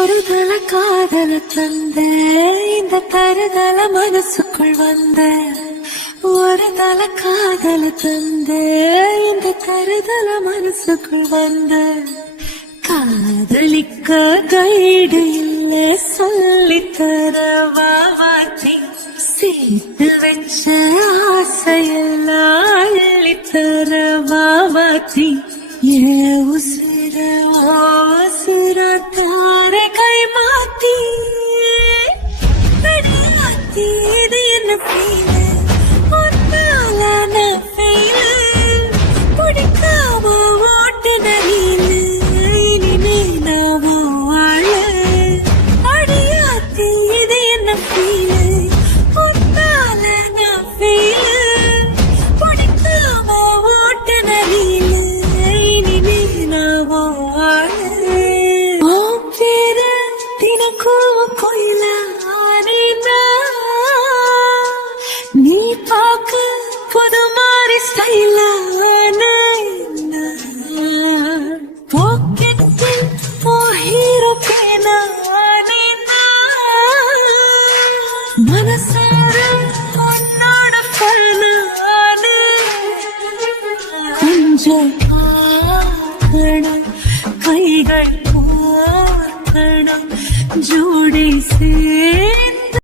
ஒரு தல காதல தந்த இந்த தருதல மனசுக்குள் வந்த ஒரு தல காதல தந்த இந்த தருதல மனசுக்குள் வந்த காதலிக்க கைடு இல்ல சொல்லித்தர வாவாத்தி சேர்த்து வச்ச ஆசையெல்லாம் அள்ளித்தர வாவாத்தி ஏ உசிர உசிர தார கை மாத்தி மாத்தி இது என்ன ஃபீல் ஒன்னால நான் ஃபெயில் பிடிக்காம ஓட்டு நரியில் இனிமே நான் வாழ அடியாத்தி இது என்ன ஃபீல் ஒன்னால நான் ஃபெயில் பிடிக்காம ஓட்டு நரியில் இனிமே நான் வாழ பேர தினக்கும் கோயில நீ பார்க்க புது மாதிரி ஸ்டைலான பாக்கெட்டில் ஹீரோ பேனா மனசார உன்னோட ஃபேனான கொஞ்சம் பார்க்கணும் கைகள் பார்க்கணும் ஜோடி சே